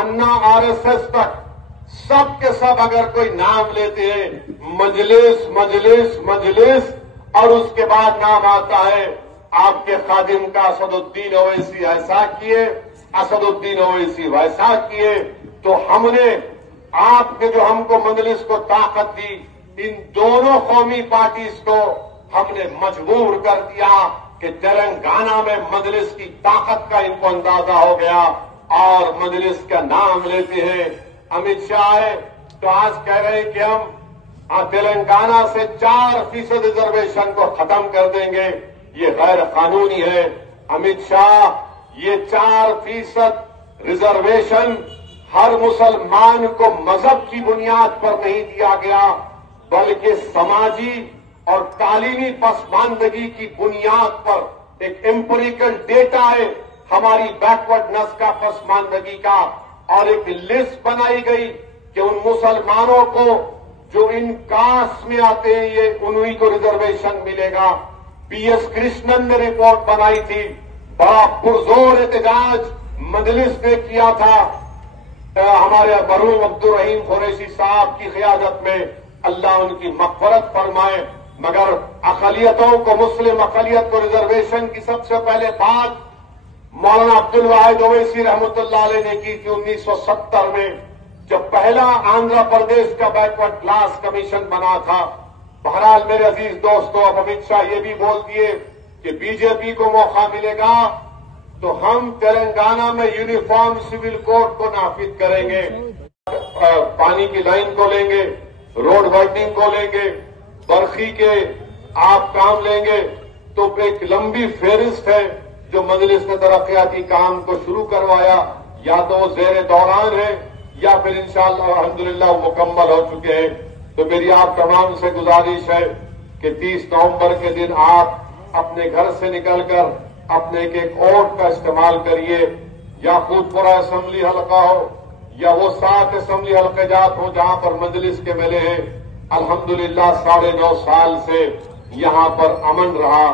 अन्ना RSS तक सब के सब अगर कोई नाम लेते हैं मजलिस मजलिस मजलिस और उसके बाद नाम आता है आपके खादिम का असदुद्दीन ओवैसी ऐसा किए, असदुद्दीन ओवैसी वैसा किए, तो हमने आपने जो हमको मजलिस को ताकत दी, इन दोनों कौमी पार्टीज को हमने मजबूर कर दिया कि तेलंगाना में मजलिस की ताकत का इनको अंदाजा हो गया और मजलिस का नाम लेते हैं। अमित शाह है तो आज कह रहे हैं कि हम तेलंगाना से 4% रिजर्वेशन को खत्म कर देंगे, ये गैर कानूनी है। अमित शाह, ये 4% रिजर्वेशन हर मुसलमान को मजहब की बुनियाद पर नहीं दिया गया, बल्कि समाजी और तालीमी पसमानदगी की बुनियाद पर एक एम्पिरिकल डेटा है हमारी बैकवर्डनेस का, पसमानदगी का, और एक लिस्ट बनाई गई कि उन मुसलमानों को जो इन कास्ट में आते हैं ये उन्हीं को रिजर्वेशन मिलेगा। पीएस कृष्णन ने रिपोर्ट बनाई थी, बड़ा पुरजोर एहतजाज मजलिस ने किया था हमारे मरहूम अब्दुल रहीम कुरैशी साहब की क़ियादत में, अल्लाह उनकी मग़फ़िरत फरमाए। मगर अक़लियतों को, मुस्लिम अक़लियत को रिजर्वेशन की सबसे पहले बात मौलाना अब्दुल वाहिद ओवैसी रहमतुल्लाह अलैह ने की थी 1970 में, जब पहला आंध्र प्रदेश का बैकवर्ड क्लास कमीशन बना था। बहरहाल मेरे अजीज दोस्तों, अब अमित शाह ये भी बोल दिए कि बीजेपी को मौका मिलेगा तो हम तेलंगाना में यूनिफॉर्म सिविल कोड को नाफिज करेंगे, पानी की लाइन को लेंगे, रोड वाइडनिंग को लेंगे, बरखी के आप काम लेंगे। तो एक लंबी फेरिस्त है जो मजलिस ने तरक्याती काम को शुरू करवाया, या तो वो ज़ेरे दौरान है या फिर इंशाअल्लाह अल्हम्दुलिल्लाह मुकम्मल हो चुके हैं। तो मेरी आप तमाम से गुजारिश है कि 30 नवंबर के दिन आप अपने घर से निकलकर अपने एक वोट का इस्तेमाल करिए, या खूदपुरा असेंबली हल्का हो या वो 7 असेंबली हल्के जात हो जहां पर मजलिस के मेले हैं। अल्हम्दुलिल्लाह 9.5 साल से यहां पर अमन रहा,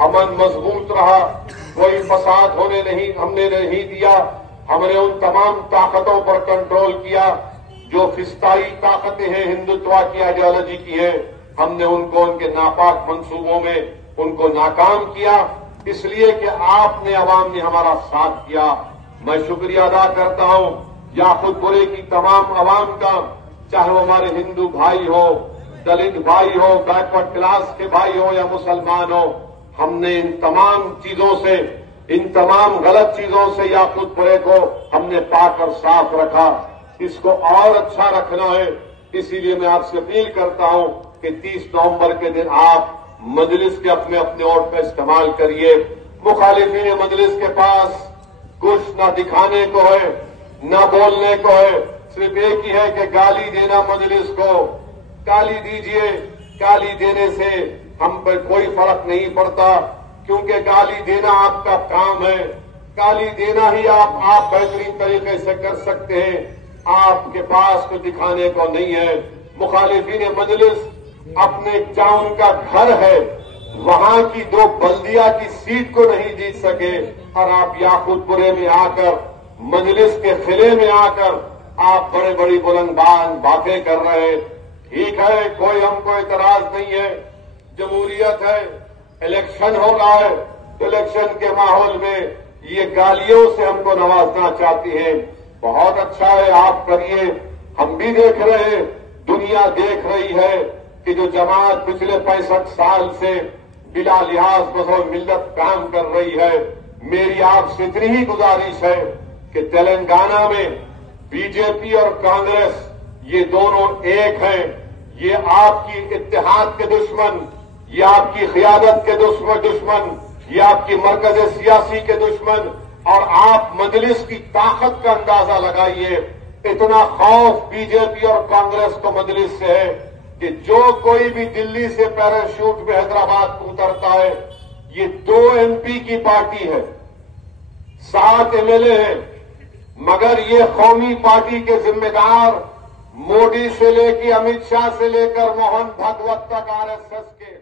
अमन मजबूत रहा, कोई फसाद होने नहीं हमने नहीं दिया। हमने उन तमाम ताकतों पर कंट्रोल किया जो फिस्ताई ताकतें हैं, हिंदुत्व की आइडियोलॉजी की है, हमने उनको उनके नापाक मंसूबों में उनको नाकाम किया, इसलिए कि आपने, अवाम ने हमारा साथ किया। मैं शुक्रिया अदा करता हूं याकूतपुरे की तमाम अवाम का, चाहे वो हमारे हिंदू भाई हो, दलित भाई हो, बैकवर्ड क्लास के भाई हो या मुसलमान हो। हमने इन तमाम चीजों से, इन तमाम गलत चीजों से याकूतपुरे को हमने पाकर साफ रखा, इसको और अच्छा रखना है। इसीलिए मैं आपसे अपील करता हूं कि 30 नवंबर के दिन आप मजलिस के अपने अपने वोट का इस्तेमाल करिए। मुखालिफिन मजलिस के पास कुछ न दिखाने को है न बोलने को है, सिर्फ एक ही है कि गाली देना मजलिस को। गाली दीजिए, गाली देने से हम पर कोई फर्क नहीं पड़ता, क्योंकि गाली देना आपका काम है, गाली देना ही आप बेहतरीन तरीके से कर सकते हैं। आपके पास कुछ दिखाने को नहीं है। मुखालिफिन मजलिस अपने जहां उनका घर है वहां की 2 बल्दिया की सीट को नहीं जीत सके, और आप याकूतपुरे में आकर, मजलिस के किले में आकर आप बड़े बड़ी बुलंदबाज बातें कर रहे हैं। ठीक है, कोई हमको एतराज नहीं है, जमहूरियत है, इलेक्शन हो रहा है, तो इलेक्शन के माहौल में ये गालियों से हमको नवाजना चाहती है। बहुत अच्छा है, आप करिए, हम भी देख रहे हैं, दुनिया देख रही है कि जो जमात पिछले 65 साल से बिला लिहाज बसौर मिल्लत काम कर रही है। मेरी आपसे इतनी ही गुजारिश है कि तेलंगाना में बीजेपी और कांग्रेस ये दोनों एक हैं। ये आपकी इत्तेहाद के दुश्मन, ये आपकी क़ियादत के दुश्मन, ये आपकी मरकज सियासी के दुश्मन, और आप मजलिस की ताकत का अंदाजा लगाइए। इतना खौफ बीजेपी और कांग्रेस को मजलिस से है कि जो कोई भी दिल्ली से पैराशूट में हैदराबाद को उतरता है, ये 2 MP की पार्टी है, 7 MLA है, मगर ये कौमी पार्टी के जिम्मेदार मोदी से लेकर, अमित शाह से लेकर मोहन भागवत तक, RSS के